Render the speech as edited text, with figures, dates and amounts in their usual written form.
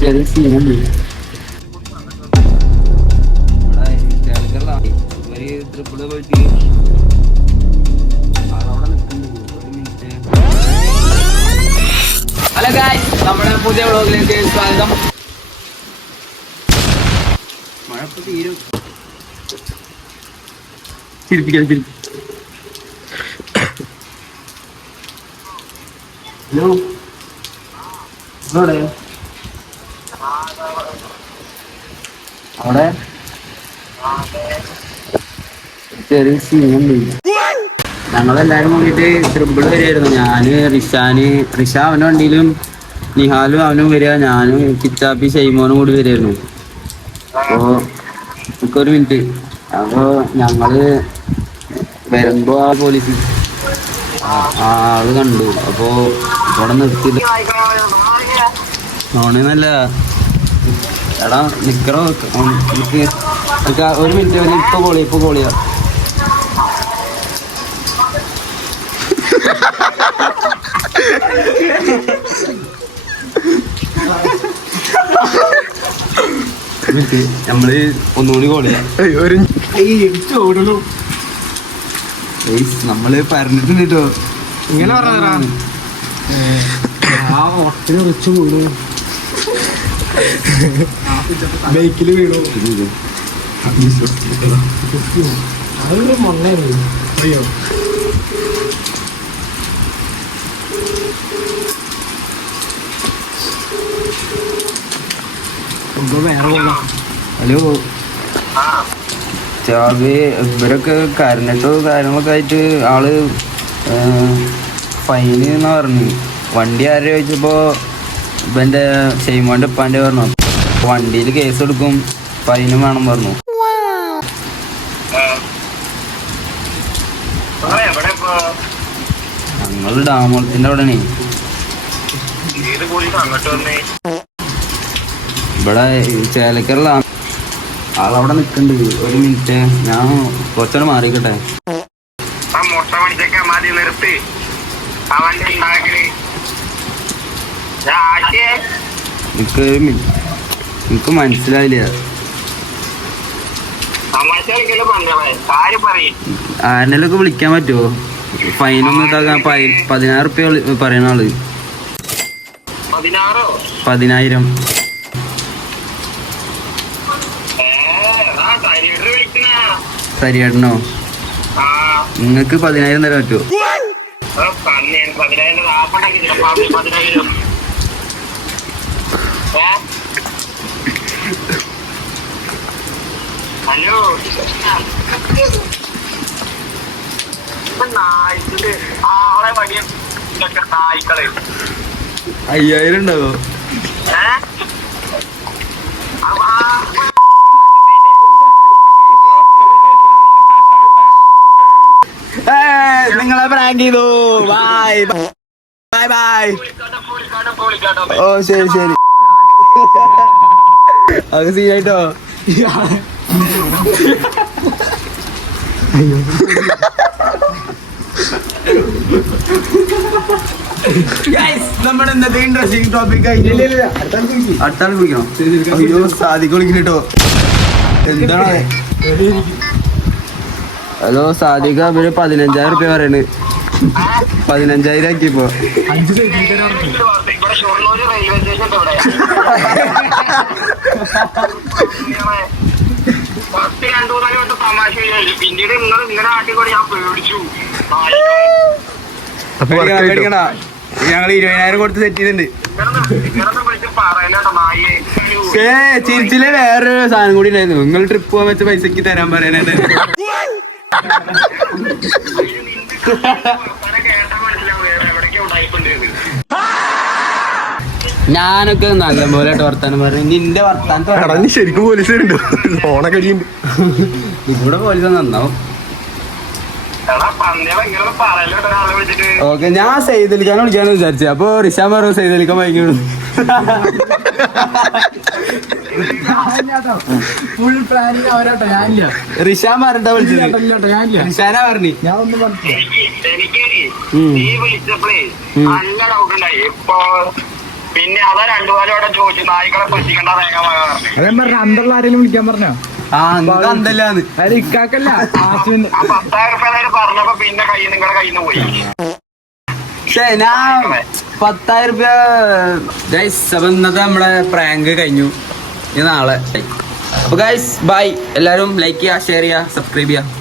ചെറിയ സീനുണ്ട്. Hello guys, നമ്മുടെ പുതിയ വ്ളോഗിലേക്ക് സ്വാഗതം. മഴ തീരും. ഹലോ, അവിടെ ചെറിയ സീനുണ്ട്. ഞങ്ങളെല്ലാരും കൂടിയിട്ട് ട്രിപ്പിൾ വരികയായിരുന്നു. ഞാന് റിഷ അവന്റെ വണ്ടിയിലും, നിഹാലും അവനും വരിക, ഞാനും കിച്ചാപ്പി ഷെയ്മോനും കൂടി വരികയായിരുന്നു. അപ്പോ ഒരു മിനിറ്റ്. അപ്പൊ ഞങ്ങള് വരുമ്പോ ആ പോലീസ് ആള് കണ്ടു. അപ്പൊ ഇവിടെ നിർത്തില്ല. ഓണെന്നല്ല എടാ, നിക്കറോ ഒരു മിനിറ്റ്. ഇപ്പൊ കോളിയാ. നമ്മള് ഒന്നുകൂടി കോളിയാ. നമ്മള് പറഞ്ഞിട്ടുണ്ട് കേട്ടോ. ഇങ്ങനെ പറഞ്ഞാ ആ ഒട്ടിന് വെച്ച് വീണു, ബൈക്കില് വീണു. അതൊരു മണ്ണായിരുന്നു. അയ്യോ, വേറെ പോകാം. ഹലോ ചാവി, ഇവരൊക്കെ കരഞ്ഞിട്ടോ കാര്യങ്ങളൊക്കെ ആയിട്ട് ആള് ഫൈന് എന്നാ പറഞ്ഞു. വണ്ടി ആരെ ചോദിച്ചപ്പോ ഇവന്റെ ഷെയ്മോന്റെ ഉപ്പാന്റെ പറഞ്ഞു. വണ്ടിയിൽ കേസ് എടുക്കും, ഫൈനും വേണം പറഞ്ഞു. ഞങ്ങള് ഡാമോളത്തിന്റെ അവിടെയാണ്. ഇവിടെ ചേലക്കറുള്ള ആളവിടെ നിക്കണ്ട്. ഒരു മിനിറ്റ്, ഞാൻ കുറച്ചോടെ മാറിക്കട്ടെ. എനിക്ക് മനസ്സിലായില്ല. ആരെങ്കിലൊക്കെ വിളിക്കാൻ പറ്റുമോ? ഫൈനൊന്നും ഇതാക്കാൻ 10,000 റുപ്യ പറയണ ആള്. 10,000. സരിയേട്ടനോ? നിങ്ങക്ക് 10,000 തരാൻ പറ്റുമോ? ഹലോ, ആളെ വടിയ നായ്ക്കളെ 5,000 ഉണ്ടാവോ? നിങ്ങളെ പ്രാങ്ക് ചെയ്തു. Bye bye bye. ഓ ശരി ശരി. അത് സീനായിട്ടോ. നമ്മുടെ ഇന്നത്തെ ഇൻട്രസ്റ്റിംഗ് ടോപ്പിക് അടുത്താണ് കുളിക്കണം. അയ്യോ, സാദിക്ക് വിളിക്കണോ? എന്താണ്? ഹലോ സാദിക, അവര് 15,000 റുപ്യ പറയണ്. 15,000 ആക്കിയപ്പോ. പിന്നീട് നിങ്ങൾ നിങ്ങളുടെ നാട്ടിൽ കൂടെ ഞാൻ പേടിച്ചു. ഞങ്ങൾ 20,000 കൊടുത്ത് സെറ്റ് ചെയ്തിട്ടുണ്ട്. ചിരിച്ചിലെ വേറൊരു സാധനം കൂടി ഉണ്ടായിരുന്നു. നിങ്ങൾ ട്രിപ്പ് പോകാൻ വെച്ച പൈസക്ക് തരാൻ പറയാനായിട്ട്. ഞാനൊക്കെ നല്ലപോലെ വർത്താനം പറഞ്ഞു. നിന്റെ വർത്താനം ശരിക്കും പോലീസ് ഓണൊക്കെ ഇവിടെ പോലീസ് നന്നാവും. ഓക്കെ, ഞാൻ സെയ്തലിക്കാൻ വിളിക്കാന്ന് വിചാരിച്ചത്. അപ്പൊ റിഷാൻ പറഞ്ഞു സെയ്തലിക്കാൻ ഭയങ്കര ഫുൾ പ്ലാനിങ് അവരാട്ടോ, ഞാനില്ല. റിഷാൻ പറഞ്ഞിട്ടാ വിളിച്ചത്. റിഷാനാ പറഞ്ഞു. ഞാൻ ഒന്നും പറഞ്ഞു. നീ വിളിച്ചപ്പോഴേ നല്ല ഡൗട്ട് ഉണ്ടായി. ഇപ്പൊ പിന്നെ അതാ രണ്ടുപേരോടെ ചോദിച്ചു നായ്ക്കളെ പറ്റിക്കണ്ട തേങ്ങ പറഞ്ഞു. അതേ പറഞ്ഞ അന്തള്ള ആരെങ്കിലും വിളിക്കാൻ പറഞ്ഞോ? ആ നിങ്ങൾക്ക് എന്തല്ലാന്ന് അത് ഇക്കാക്കല്ല ആശുവിന്റെ. ആ 10,000 പറഞ്ഞപ്പോ പിന്നെ നിങ്ങളുടെ കയ്യിൽ നിന്ന് പോയി. പക്ഷേ ഞാൻ 10,000 രൂപ ഗൈസ്. അപ്പൊ ഇന്നത്തെ നമ്മുടെ പ്രാങ്ക് കഴിഞ്ഞു. ഇനി നാളെ. അപ്പൊ ഗൈസ് ബൈ. എല്ലാവരും ലൈക്ക് ചെയ്യുക, ഷെയർ ചെയ്യുക, സബ്സ്ക്രൈബ് ചെയ്യുക.